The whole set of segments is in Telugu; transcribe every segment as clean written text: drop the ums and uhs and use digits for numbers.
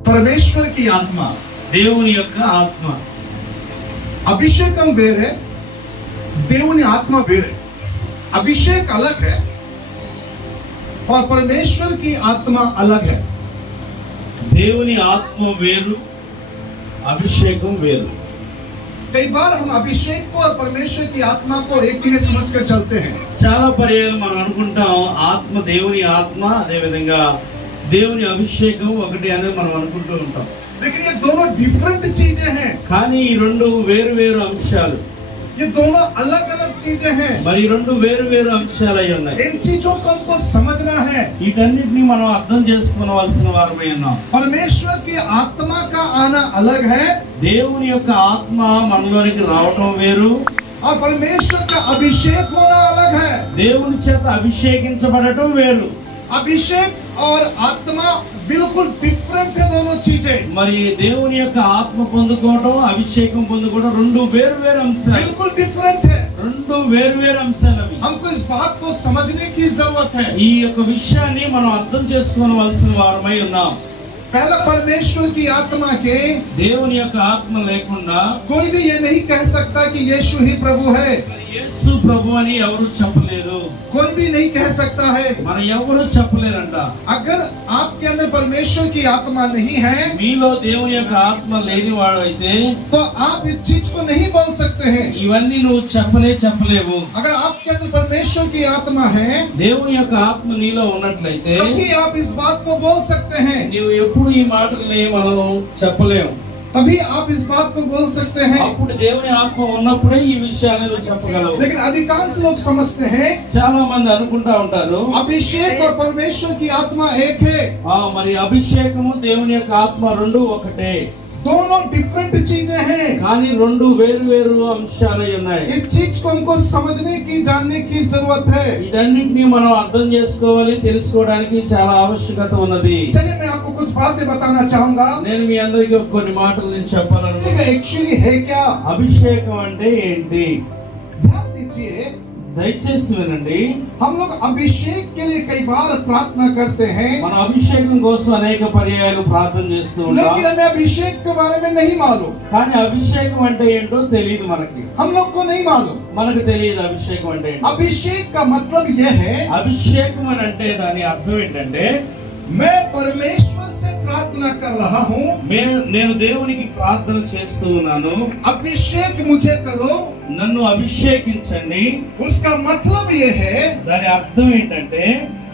परमेश्वर की आत्मा, దేవుని యొక్క ఆత్మ. अभिषेकम వేరే, దేవుని आत्మ వేరే. अभिषेक अलग है और परमेश्वर की आत्मा अलग है. దేవుని ఆత్మ వేరు, అభిషేకం వేరు. कई बार हम अभिषेक को और परमेश्वर की आत्मा को एक ही समझकर चलते हैं. చాలా పర్యాలు మనం అనుకుంటాం ఆత్మ దేవుని ఆత్మ, అదే విధంగా దేవుని అభిషేకం ఒకటి అని మనం అనుకుంటూ ఉంటాం. लेकिन ये दोनों डिफरेंट चीजें हैं. కానీ ఈ రెండు వేరు వేరు అంశాలు, ये दोनों अलग अलग चीजें हैं. మరి రెండు వేరు వేరు అంశాలు అయి ఉన్నాయి. इन चीजों को हमको समझना है. వీటన్నిటిని మనం అర్థం చేసుకోవాల్సిన వారమై ఉన్నాం. परमेश्वर की आत्मा का आना अलग है దేవుని యొక్క ఆత్మ మనలోనికి రావటం వేరు, और परमेश्वर का अभिषेक होना अलग है. దేవుని చేత అభిషేకించబడటం వేరు. अभिषेक और आत्मा बिल्कुल डिफरेंट है दोनों चीजें. మరి దేవుని యొక్క ఆత్మ పొందుకోవడం, అభిషేకం పొందుకోవడం రెండు వేరు వేరు అంశాలు, बिल्कुल डिफरेंट है. రెండు వేరు వేరు అంశాలు అవి. हमको इस बात को समझने की जरूरत है. ఈ యొక్క విషయాన్ని మనం అర్థం చేసుకోవాల్సిన వారమై ఉన్నాం. पहला, परमेश्वर की आत्मा के దేవుని యొక్క ఆత్మ లేకుండా कोई भी ये नहीं कह सकता कि यीशु ही प्रभु है. మరి యేసు ప్రభు అని ఎవరు చెప్పలేరు, कोई भी नहीं कह सकता है. మన ఎవరు చెప్పలేరంట. अगर आपके अंदर परमेश्वर की आत्मा नहीं है మీలో దేవుని యొక్క ఆత్మ లేనివాడు అయితే तो आप इस चीज को नहीं बोल सकते हैं. ఇవన్నీ నువ్వు చెప్పలేవు. अगर आपके अंदर परमेश्वर की आत्मा है దేవుని యొక్క ఆత్మ నీలో ఉన్నట్లయితే तभी आप इस बात को बोल सकते हैं. నీవు ఎప్పుడు ఈ మాటల్ని మనం చెప్పలేము. तभी आप इस बात को बोल सकते हैं. అప్పుడు దేవుని ఆత్మ ఉన్నప్పుడే ఈ విషయాన్ని నువ్వు చెప్పగలవు. लेकिन अधिकांश लोग समझते हैं చాలా మంది అనుకుంటా ఉంటారు अभिषेक और परमेश्वर की आत्मा एक है. మరి అభిషేకము దేవుని యొక్క ఆత్మ రెండు ఒకటే, दोनों डिफरेंट चीजें हैं. కానీ రెండు వేరు వేరు అంశాలై ఉన్నాయి. इस चीज को हमको समझने की, जानने की जरूरत है. వీటన్నిటిని మనం అర్థం చేసుకోవాలి, తెలుసుకోవడానికి చాలా ఆవశ్యకత ఉన్నది. चलिए मैं आपको कुछ बातें बताना चाहूंगा. నేను మీ అందరికీ కొన్ని మాటలు నేను చెప్పాలనుకుంటున్నాను. एक्चुअली है क्या? అభిషేకం అంటే ఏంటి? ध्यान दीजिए. దయచేసి వినండి. हम लोग अभिषेक के लिए कई बार प्रार्थना करते हैं, మన అభిషేకం కోసం అనేక పర్యాయాలు ప్రార్థన చేస్తూ ఉంటాం. लेकिन हमें अभिषेक के बारे में नहीं मालूम. కానీ అభిషేకం అంటే ఏంటో తెలియదు మనకి. हम लोग को नहीं मालूम. మనకు తెలియదు అభిషేకం అంటే ఏంటో. अभिषेक का मतलब यह है అభిషేకం అని అంటే దాని అర్థం ఏంటంటే मैं परमेश्वर से प्रार्थना कर रहा हूँ, నేను దేవునికి ప్రార్థన చేస్తూ ఉన్నాను, अभिषेक मुझे करो. నన్ను అభిషేకించండి. उसका मतलब ये है దాని అర్థం ఏంటంటే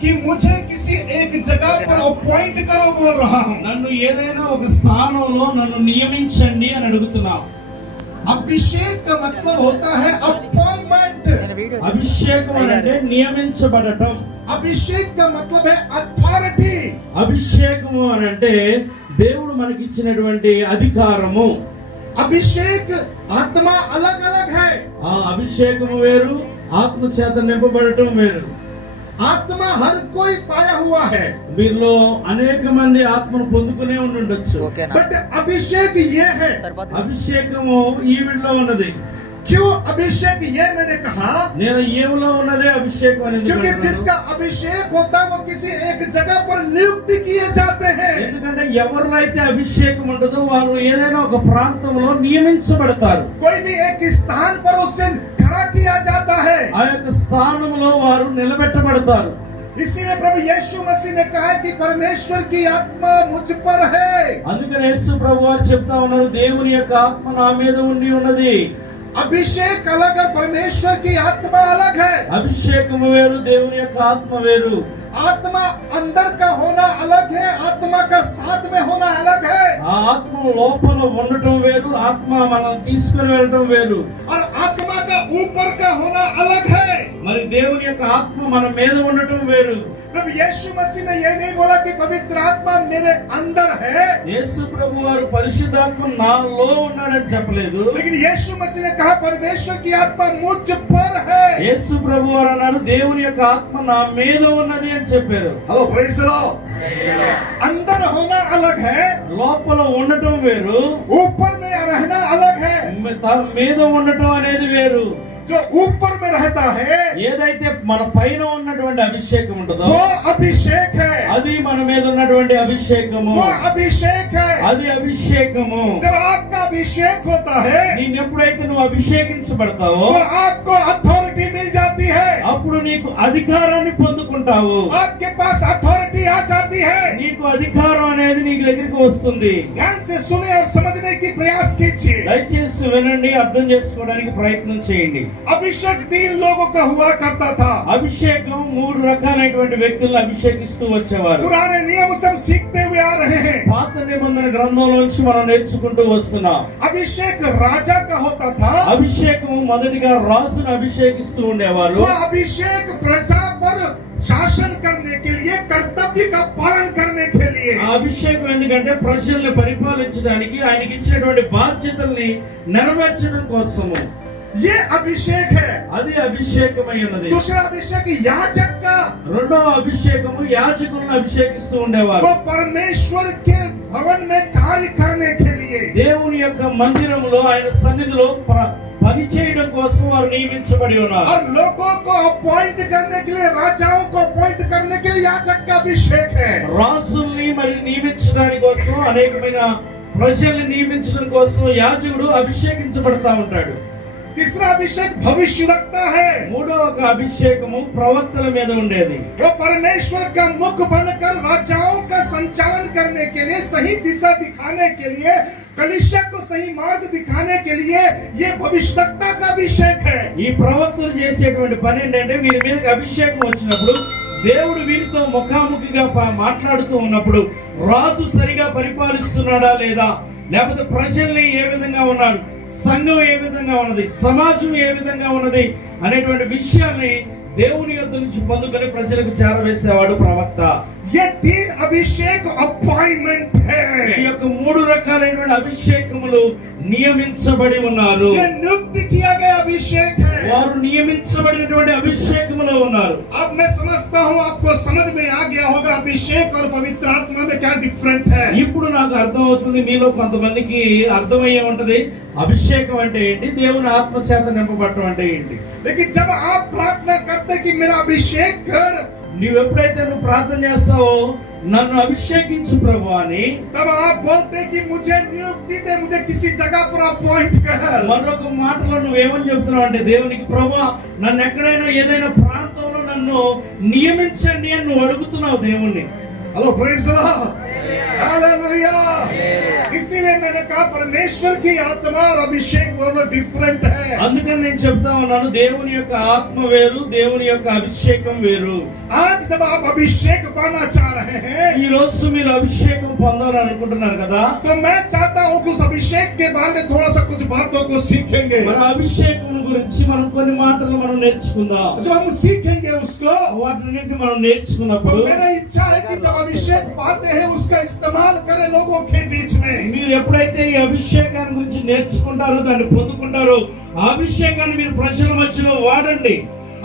कि मुझे किसी एक जगह पर अपॉइंट करो बोल रहा हूँ. నన్ను ఏదైనా ఒక స్థానంలో నన్ను నియమించండి అని అడుగుతున్నాం. अभिषेक का मतलब होता है अपॉइंटमेंट. అభిషేకం అని అంటే నియమించబడటం. अभिषेक का मतलब है अथॉरिटी. అభిషేకము అని అంటే దేవుడు మనకి ఇచ్చినటువంటి అధికారము. अभिषेक आत्मा अलग अलग है. ఆ అభిషేకము వేరు, ఆత్మ చేత నింపబడటం వేరు. आत्मा हर कोई पाया हुआ है, వీరిలో అనేక మంది ఆత్మను పొందుకునే ఉండొచ్చు. बट अभिषेक ये है. అభిషేకము ఈవిడలో ఉన్నది. क्यों अभिषेक ये मैंने कहा? నేను ఏమలో ఉన్నదే అభిషేకం అనేది. क्योंकि जिसका अभिषेक होता है वो किसी एक जगह पर नियुक्त किए जाते हैं. ఎందుకంటే ఎవరిలో అయితే అభిషేకం ఉంటుందో వారు ఏదైనా ఒక ప్రాంతంలో నియమించబడతారు. कोई भी एक स्थान पर उससे खड़ा किया जाता है. ఆ యొక్క స్థానంలో వారు నిలబెట్టబడతారు. इसीलिए प्रभु यीशु मसीह ने कहा कि परमेश्वर की आत्मा मुझ पर है. అందుకని యేసు ప్రభువారు చెప్తా ఉన్నారు, దేవుని యొక్క ఆత్మ నా మీద ఉండి ఉన్నది. अभिषेक अलग है, परमेश्वर की आत्मा अलग है. అభిషేకం వేరు, దేవుని యొక్క ఆత్మ వేరు. आत्मा अंदर का होना अलग है, आत्मा का साथ में होना अलग है. ఆ ఆత్మ లోపల ఉండటం వేరు, ఆత్మ మనం తీసుకుని వెళ్ళటం వేరు. और आत्मा का ऊपर का होना अलग है. మరి దేవుని యొక్క ఆత్మ మన మీద ఉండటం వేరు. प्रभु यीशु मसीह ने ये नहीं बोला कि पवित्र आत्मा मेरे अंदर है, యేసు ప్రభువారు పరిశుద్ధాత్మ నాలో ఉన్నాడని చెప్పలేదు. लेकिन यीशु मसीह ने कहा परमेश्वर की आत्मा मुझ पर है. యేసు ప్రభువారు అన్నారు దేవుని యొక్క ఆత్మ నా మీద ఉన్నది అని చెప్పారు. Hello praise the Lord. अंदर होना अलग है, లోపల ఉండటం వేరు, ऊपर में रहना अलग है. తన మీద ఉండటం అనేది వేరు. जो ऊपर में रहता है ఏదైతే మన పైన ఉన్నటువంటి అభిషేకం ఉంటుందో वो अभिषेक है, అది మన మీద ఉన్నటువంటి అభిషేకము, वो अभिषेक है। అది అభిషేకము. जब आपका अभिषेक होता है నేను ఎప్పుడైతే నువ్వు అభిషేకించబడతావో तो आपको अथॉरिटी मिल जाती है, అప్పుడు నీకు అధికారాన్ని పొందుకుంటావు. आपके पास अथॉरिटी आ जाती है। నీకు అధికారం అనేది నీకు దగ్గరికి వస్తుంది. ध्यान से सुने और समझने की प्रयास कीजिए। దయచేసి వినండి, అర్థం చేసుకోవడానికి ప్రయత్నం చేయండి. अभिषेक 3 लोगों का हुआ करता था। అభిషేకం 3 రకాలైనటువంటి వ్యక్తులను అభిషేకిస్తూ వచ్చేవారు. पुराने नियम से हम सीखते हुए आ रहे हैं। పాత నిబంధన గ్రంథంలోంచి మనం నేర్చుకుంటూ వస్తున్నాం. अभिषेक राजा का होता था। అభిషేకం మొదటిగా రాజును అభిషేకిస్తూ ఉండేవారు. वो अभिषेक प्रजा पर शासन करने के लिए, कर्तव्य का पालन करने के लिए। ఆ అభిషేకం ఎందుకంటే ప్రజల్ని పరిపాలించడానికి ఆయనకి ఇచ్చినటువంటి బాధ్యతల్ని నెరవేర్చడం కోసము. ये अभिषेक है। అది అభిషేకమై ఉన్నది. दूसरा अभिषेक याजक का, రెండో అభిషేకము యాజకులను అభిషేకిస్తూ ఉండేవారు. वो परमेश्वर के भवन में कार्य करने के लिए। దేవుని యొక్క మందిరంలో ఆయన సన్నిధిలో పని చేయడం కోసం వారు నియమించబడి ఉన్నారు. और लोगों को अपॉइंट करने के लिए, राजाओं को अपॉइंट करने के लिए याजक का अभिषेक है। రాజుల్ని మరి నియమించడానికి కోసం, అనేకమైన ప్రజల్ని నియమించడం కోసం యాజకుడు అభిషేకించబడతా ఉంటాడు. तीसरा अभिषेक भविष्य रखता है। మూడవ ఒక అభిషేకము ప్రవక్తల మీద ఉండేది. वो परमेश्वर का मुख बनकर राजाओं का संचालन करने के लिए, सही दिशा दिखाने के लिए, कलीसिया को सही मार्ग दिखाने के लिए ये भविष्यवक्ता का अभिषेक है। ఈ ప్రవక్తలు చేసేటువంటి పని ఏంటంటే, వీరి మీదకి అభిషేకం వచ్చినప్పుడు దేవుడు వీరితో ముఖాముఖిగా మాట్లాడుతూ ఉన్నప్పుడు రాజు సరిగా పరిపాలిస్తున్నాడా లేదా, లేకపోతే ప్రజల్ని ఏ విధంగా ఉన్నారు, సంఘం ఏ విధంగా ఉన్నది, సమాజం ఏ విధంగా ఉన్నది అనేటువంటి విషయాన్ని దేవుని యొద్ద నుంచి పొందుకొని ప్రజలకు చేరవేసేవాడు ప్రవక్త. ये 3 अभिषेक अपॉइंटमेंट है। ఈ యొక్క 3 రకాలైన అభిషేకములు నియమించబడి ఉన్నారు. ये नियुक्त किया गया अभिषेक है। వారు నియమించబడినటువంటి అభిషేకములో ఉన్నారు. अब मैं समझता हूँ आपको समझ में आ गया होगा अभिषेक और पवित्र आत्मा में क्या डिफरेंट है। ఇప్పుడు నాకు అర్థం అవుతుంది, మీలో కొంతమందికి అర్థమయ్యే ఉంటది అభిషేకం అంటే ఏంటి, దేవుని ఆత్మ చేత నింపబడటం అంటే ఏంటి. लेकिन जब आप प्रार्थना करते कि मेरा अभिषेक कर, నువ్వు ఎప్పుడైతే నువ్వు ప్రార్థన చేస్తావో నన్ను అభిషేకించు ప్రభు అని, तब आप बोलते कि मुझे नियुक्ति दे, मुझे किसी जगह पर अपॉइंट कर। మరొక మాటలో నువ్వేమని చెప్తున్నావు అంటే, దేవునికి ప్రభు నన్ను ఎక్కడైనా ఏదైనా ప్రాంతంలో నన్ను నియమించండి అని నువ్వు అడుగుతున్నావు దేవుణ్ణి. Hello praise the lord, hallelujah. इसीलिए मैंने कहा परमेश्वर की आत्मा और अभिषेक दोनों डिफरेंट है। అందుకని నేను చెప్తా ఉన్నాను, దేవుని యొక్క ఆత్మ వేరు, దేవుని యొక్క అభిషేకం వేరు. आज जब आप अभिषेक पाना चाह रहे हैं, ఈ రోజు మీరు అభిషేకం పొందాలనుకుంటున్నారు కదా, तो मैं चाहता हूँ कि उस अभिषेक के बारे में थोड़ा सा कुछ बातों को सीखेंगे। మన అభిషేకం గురించి మనం కొన్ని మాటలు మనం నేర్చుకుందాం. जब हम सीखेंगे उसको, వాటిని మనం तो నేర్చుకున్నప్పుడు मेरा इच्छा है कि जब अभिषेक पाते हैं उसका इस्तेमाल करें लोगों के बीच में। మీరు ఎప్పుడైతే ఈ అభిషేకాన్ని గురించి నేర్చుకుంటారో, దాన్ని పొందుకుంటారో, ఆ అభిషేకాన్ని మీరు ప్రజల మధ్యలో వాడండి.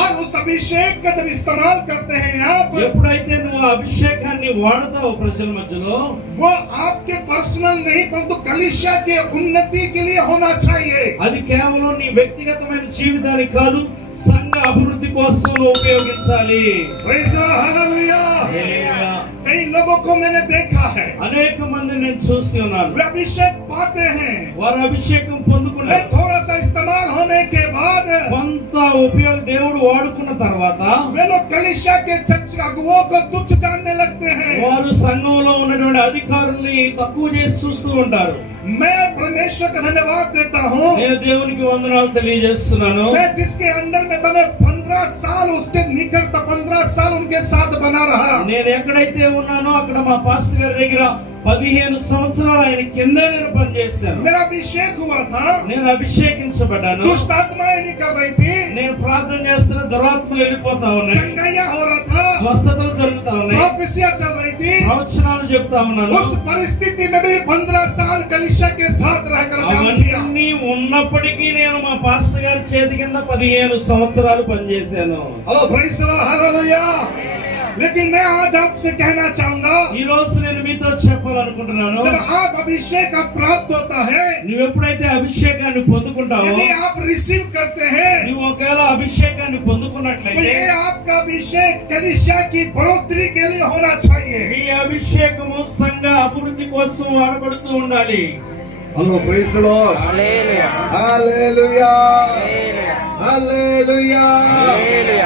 और उस अभिषेक का जब इस्तेमाल करते हैं आप, ఎప్పుడైతే నువ్వు ఆ అభిషేకాన్ని వాడతావు ప్రజల మధ్యలో, वो आपके पर्सनल नहीं परंतु कलीसिया के उन्नति के लिए होना चाहिए। అది కేవలం నీ వ్యక్తిగతమైన జీవితానికి కాదు, సంఘ అభివృద్ధి కోసం నువ్వు ఉపయోగించాలి. Praise the lord, hallelujah. Hallelujah. कई लोगों को मैंने देखा है, అనేక మంది నేను చూసి ఉన్నాను, वे अभिषेक पाते हैं, వారు అభిషేకం वे పొందుకున్నారు, थोड़ा सा इस्तेमाल होने के बाद కొంత ఉపయోగ దేవుడు వాడుకున్న తర్వాత वे लोग कलीसिया के चर्च अगुओं को तुच्छ जानने लगते हैं। వారు సంఘంలో ఉన్నటువంటి అధికారుల్ని తక్కువ చేసి చూస్తూ ఉంటారు. मैं परमेश्वर का धन्यवाद देता हूँ, నేను దేవునికి వందనాలు తెలియజేస్తున్నాను. मैं जिसके अंदर में था, मैं 15 साल उसके निकट था, 15 साल उनके साथ बना रहा। నేను ఎక్కడైతే ఉన్నానో అక్కడ మా పాస్టర్ గారి దగ్గర 15 సంవత్సరాలు ఆయన కింద నేను పనిచేశాను. मेरा अभिषेक हुआ था, నేను అభిషేకించబడ్డాను. दुष्ट आत्माएं निकल रही थी, నేను ప్రార్థన చేస్తున్న దురాత్మలు వెళ్ళిపోతా ఉన్నాయి, चंगाइयां हो रहा था, స్వస్థతలు జరుగుతా ఉన్నాయి, प्रोफेसियां चल रही थी। ప్రవచనాలు చెప్తా ఉన్నాను. उस परिस्थिति में भी 15 साल कलीसिया के साथ रहकर काम किया। అవన్నీ ఉన్నప్పటికీ నేను మా పాస్టర్ గారి చేతి కింద 15 సంవత్సరాలు పనిచేశాను. Hello praise the lord, hallelujah. लेकिन मैं आज आपसे कहना चाहूंगा, ఈ రోజు నేను మీతో చెప్పాలనుకుంటున్నాను, जब आप अभिषेक का प्राप्त होता है, నువ్వు ఎప్పుడైతే అభిషేకాన్ని పొందుకుంటావో, यदि आप रिसीव करते हैं, నువ్వు ఒకవేళ అభిషేకాన్ని तो పొందుకున్నట్లయితే ये आपका अभिषेक कलीसिया की बढ़ोतरी के लिए होना चाहिए। ఈ అభిషేకము సంఘ అభివృద్ధి కోసం వాడబడుతూ ఉండాలి. Hello, praise the Lord. Hallelujah. Hallelujah. Hallelujah. Hallelujah. Hallelujah.